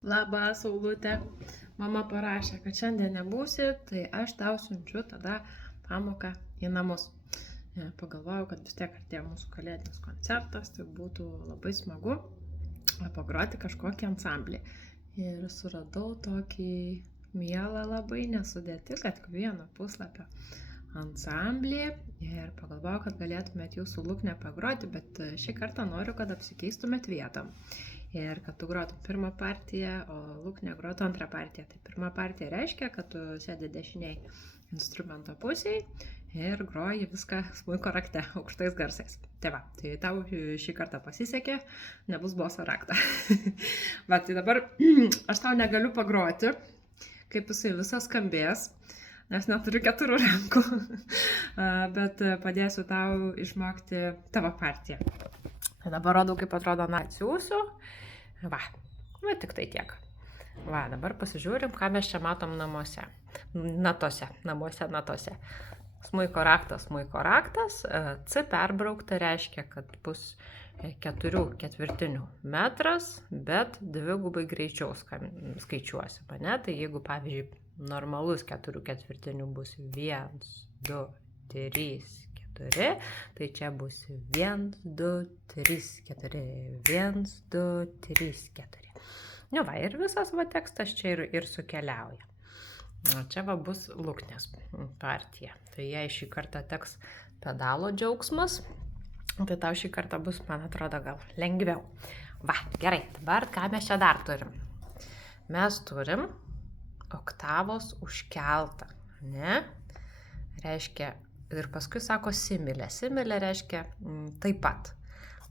Labas, Saulutė. Mama parašė, kad šiandien nebūsi, tai aš tau siunčiu tada pamoką į namus. Pagalvojau, kad vis tiek artėja mūsų kalėdinis koncertas, tai būtų labai smagu pagroti kažkokį ansamblį. Ir suradau tokį mielą, labai nesudėtingą, tik vieno puslapio ansamblį. Ir pagalvojau, kad galėtumėt jūsų Luknę pagroti, bet šį kartą noriu, kad apsikeistumėt vietom. Ir kad tu grotum pirmą partiją, o Luknė grotų antrą partiją. Tai pirma partija reiškia, kad tu sėdi dešiniai instrumento pusėj ir groji viską smuiko rakte, aukštais garsais. Tai va, tai tau šį kartą pasisekė, nebus boso rakto. Va, tai dabar aš tau negaliu pagroti, kaip jisai visas skambės, nes neturiu 4 rankų, bet padėsiu tau išmokti tavo partiją. Dabar rodau, kaip atrodo, atsiųsiu. Va, tik tai tiek. Va, dabar pasižiūrim, ką mes čia matom namuose. Namuose. Smuiko raktas. C perbraukta reiškia, kad bus 4/4 metras, bet dvigubai greičiau skaičiuosime, ne? Tai jeigu, pavyzdžiui, normalus 4/4 bus 1, 2, 3, 4, tai čia bus 1, 2, 3, 4, 1, 2, 3, 4. Nu va, ir visas va tekstas čia ir sukeliauja. O čia va bus Luknės partija. Tai jei šį kartą teks pedalo džiaugsmas, tai tau šį kartą bus, man atrodo, gal lengviau. Va, gerai, dabar ką mes čia dar turim? Mes turim oktavos užkeltą, ne? Reiškia, ir paskui sako similė. Similė reiškia taip pat.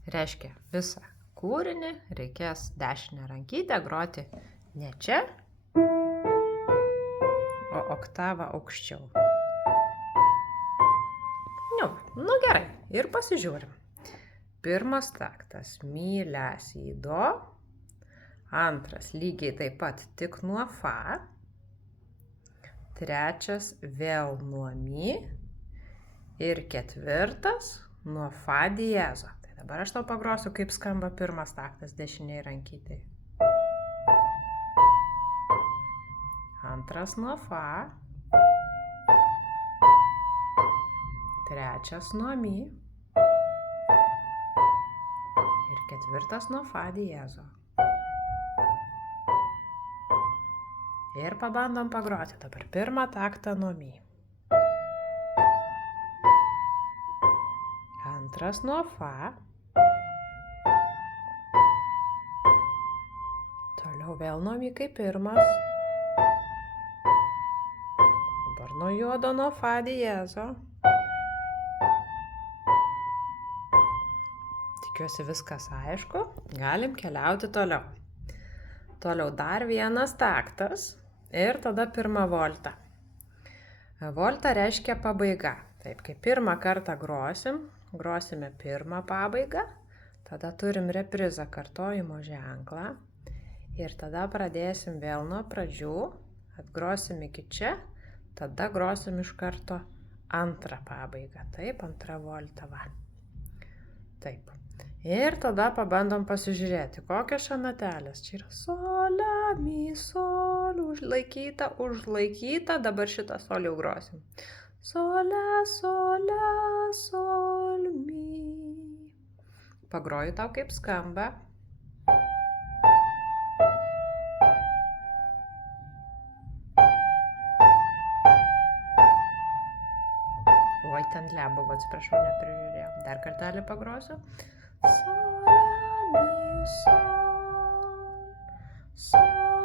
Reiškia visą kūrinį reikės dešinę rankytę groti ne čia, o oktavą aukščiau. Nu gerai, ir pasižiūrim. Pirmas taktas mi, la, si, do. Antras lygiai taip pat tik nuo fa. Trečias vėl nuo mi. Ir ketvirtas nuo fa diezo. Tai dabar aš tau pagrosiu, kaip skamba pirmas taktas dešiniai rankytei. Antras nuo fa. Trečias nuo mi. Ir ketvirtas nuo fa diezo. Ir pabandom pagroti dabar pirmą taktą nuo mi. Antras nuo fa. Toliau vėl nuo mi kaip pirmas. Dabar nuo juodo nuo fa diezo. Tikiuosi viskas aišku. Galim keliauti toliau. Toliau dar vienas taktas ir tada pirma volta. Volta reiškia pabaiga. Taip, kai pirmą kartą grosime pirmą pabaigą, tada turim reprizą, kartojimo ženklą ir tada pradėsim vėl nuo pradžių, atgrosim iki čia, tada grosim iš karto antrą pabaigą. Taip, antra volta, va. Taip. Ir tada pabandom pasižiūrėti, kokios čia natelės. Čia yra sol, la, mi, sol, užlaikyta, dabar šitą sol jau grosim. Sol, la, sol, mi. Pagroju tau, kaip skamba. Oi, ten buvo, atsiprašau, neprižiūrėjau. Dar kartelį pagrosiu. Sol, la, mi, sol,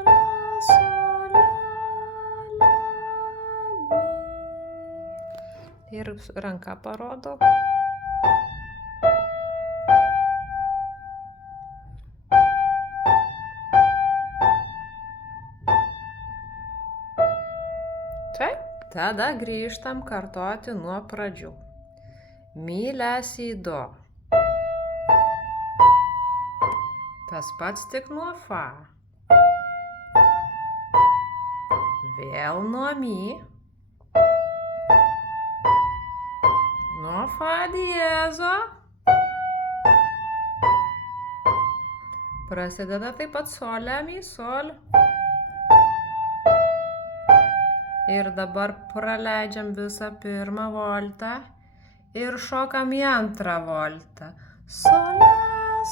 la, la, mi. Ir ranka parodo. Taip, tada grįžtam kartoti nuo pradžių. Mi, la, si, do. Tas pats tik nuo fa. Vėl nuo mi. Nuo fa diezo. Prasideda taip pat sol, la, mi, sol. Ir dabar praleidžiam visą pirmą voltą ir šokam į antrą voltą. Sol, la,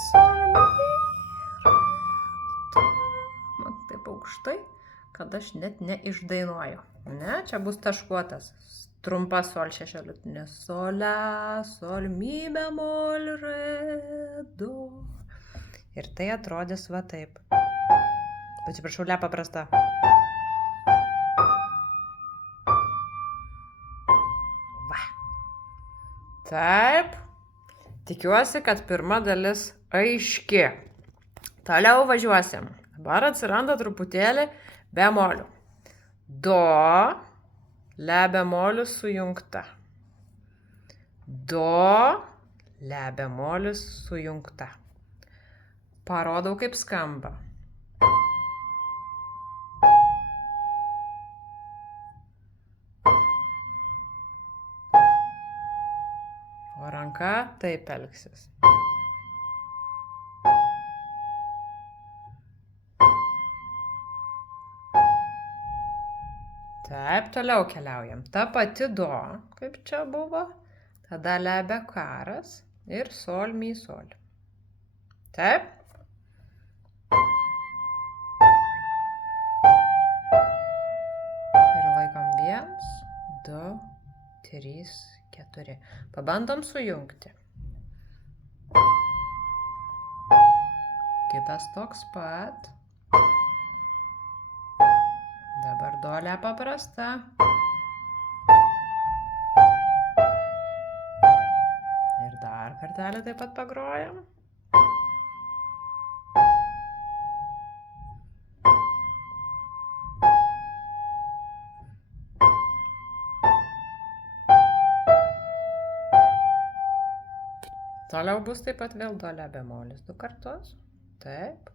sol, mi, re, do. Man taip aukštai, kad aš net neišdainuoju. Ne, čia bus taškuotas. Trumpa sol šešioliktinė. Sol, la, sol, mi, bemol, re, do. Ir tai atrodys va taip. Atsiprašau, la paprasta. Va. Taip. Tikiuosi, kad pirma dalis aiški. Toliau važiuosim. Dabar atsiranda truputėlį bemolių. Do, la bemolis sujungta. Do, la bemolis sujungta. Parodau, kaip skamba. O ranka taip elgsis. Taip, toliau keliaujam. Ta pati do, kaip čia buvo. Tada la bekaras ir sol, mi, sol. Taip. Ir laikom 1, 2, 3, 4. Pabandom sujungti. Kitas toks pat. Dabar do, la paprasta. Ir dar kartelį taip pat pagrojam. Toliau bus taip pat vėl do, la bemolis 2 kartus. Taip.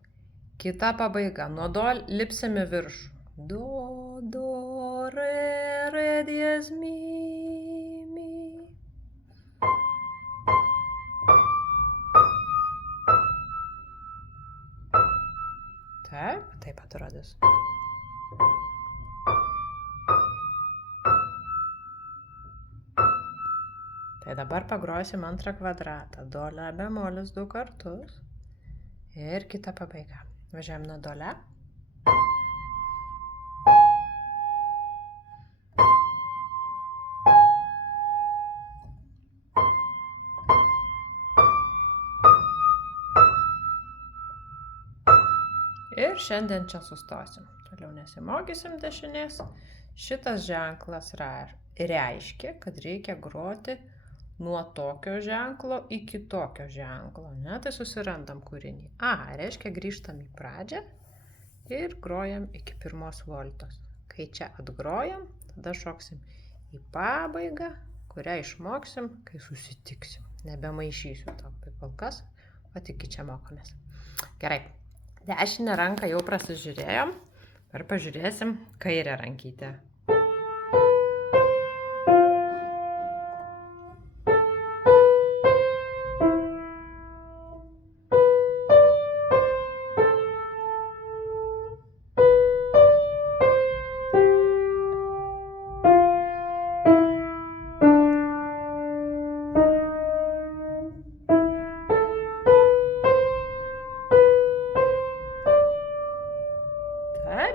Kita pabaiga. Nuo do lipsim į viršų. Do, re, diez, mi, mi. Taip, taip atrodys. Tai dabar pagrosim antrą kvadratą. Do, la bemolis 2 kartus. Ir kita pabaiga. Važiuojam nuo do, la. Ir šiandien čia sustosim. Toliau nesimokysim dešinės. Šitas ženklas reiškia, kad reikia groti nuo tokio ženklo iki tokio ženklo. Ne? Tai susirandam kūrinį. A, reiškia grįžtam į pradžią ir grojam iki 1 voltos. Kai čia atgrojam, tada šoksim į pabaigą, kurią išmoksim, kai susitiksim. Nebemaišysiu to, tai kol kas, o tik čia mokomės. Gerai. Dešinę ranką jau prasižiūrėjom. Dabar pažiūrėsim kairę rankytę.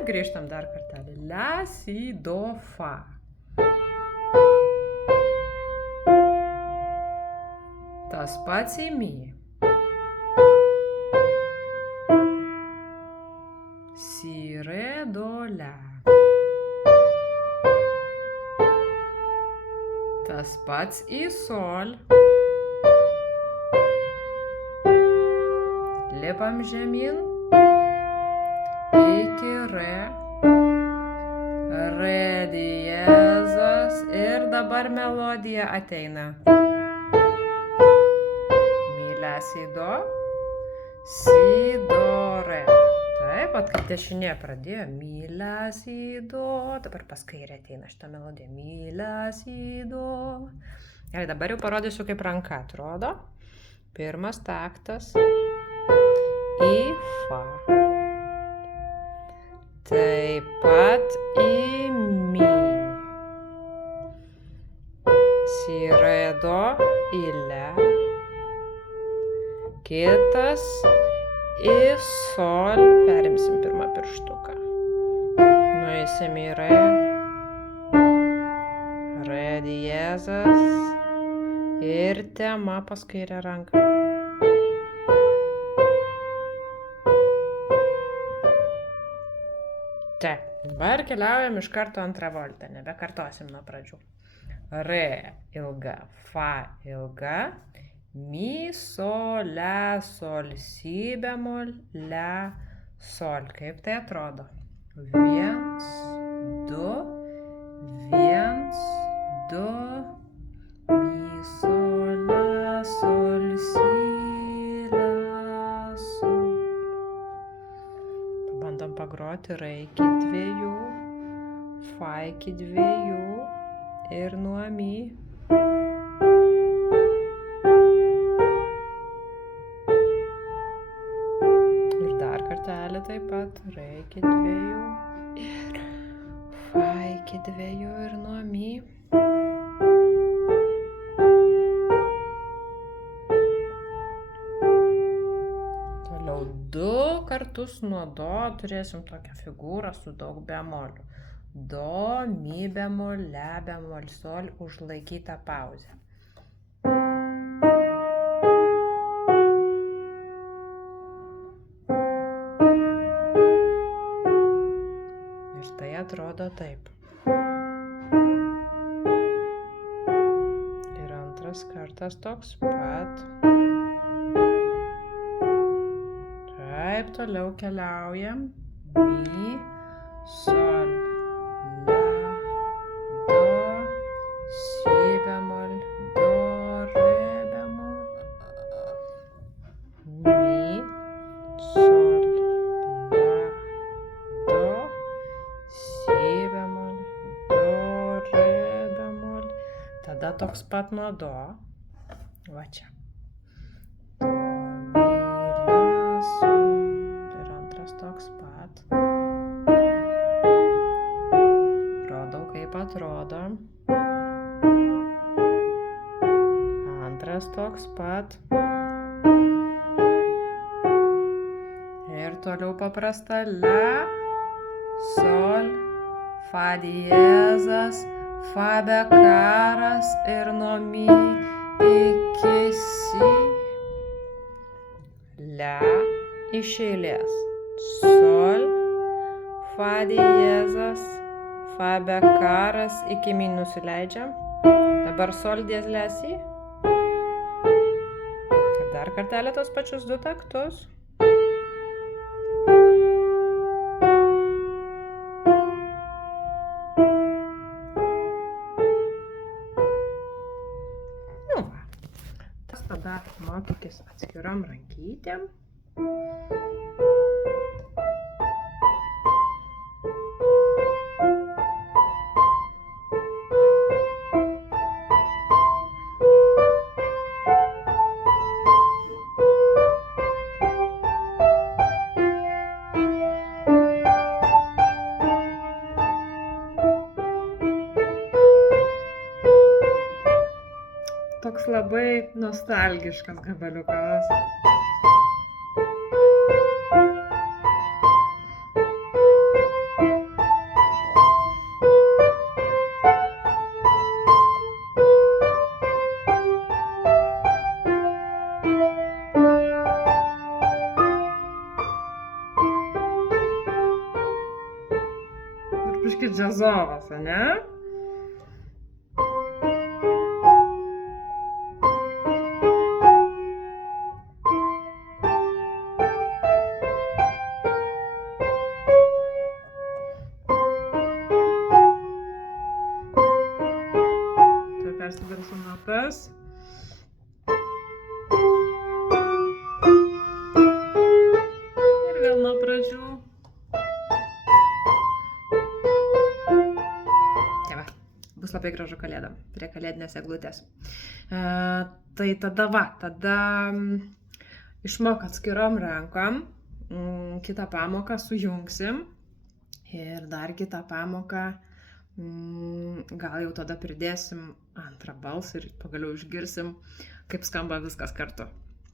Grįžtam dar kartelį. La, si, do, fa. Tas pats į mi. Si, re, do, la. Tas pats į sol. Lipam žemyn. Iki re, re diezas ir dabar melodija ateina. Mi, la, si, do, re. Taip, pat kaip dešinė pradėjo. Mi, la, si, do. Dabar pas kairę ateina šitą melodiją. Mi, la, si, do. Gerai, dabar jau parodysiu, kaip ranka atrodo. Pirmas taktas. Į fa. Taip pat į mi. Si, re, do, į le. Kitas į sol. Perimsim pirmą pirštuką. Nueisim į re. Re diezas. Ir tema pas kairę ranką. Taip, dabar keliaujam iš karto antrą voltą, nebekartosim nuo pradžių. Re ilga, fa ilga, mi, sol, la, sol, si bemol, la, sol. Kaip tai atrodo? 1, 2, 1, 2, mi, sol, la, sol, si, la, sol. Pabandom pagroti re iki 2, fa iki 2 ir nuo mi. Ir dar kartelį taip pat. Re iki 2 ir fa iki 2 ir nuo mi. Toliau 2 kartus nuo do turėsim tokią figūrą su daug bemolių. Do, mi bemol, la bemol, sol, užlaikyta pauzė. Ir tai atrodo taip. Ir antras kartas toks pat. Taip, toliau keliaujam. Mi, sol. Tada toks pat nuo do. Va čia. Do, mi, la, sol. Ir antras toks pat. Rodau, kaip atrodo. Antras toks pat. Ir toliau paprasta la, sol, fa diezas, fa bekaras ir nuo mi iki si. La iš eilės. Sol, fa diezas, fa bekaras iki mi nusileidžiam. Dabar sol diez la si. Ir dar kartelį tos pačius 2 taktus. Tada mokykis atskirom rankytėm. Toks labai nostalgiškas gabaliukas. Ir biškį džiazovas, ane? Persidarysim natas. Ir vėl nuo pradžių. Tai va, bus labai gražu kalėdom, prie kalėdinės eglutės. Tai tada išmok atskirom rankom kitą pamoką sujungsim ir dar kitą pamoką gal jau tada pridėsim antrą balsą ir pagaliau išgirsim, kaip skamba viskas kartu.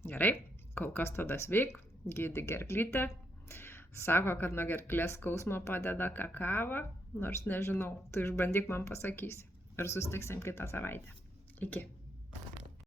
Gerai, kol kas tada sveik, gydi gerklytę. Sako, kad nuo gerklės skausmo padeda kakava, nors nežinau, tu išbandyk man pasakysi. Ir susitiksim kitą savaitę. Iki.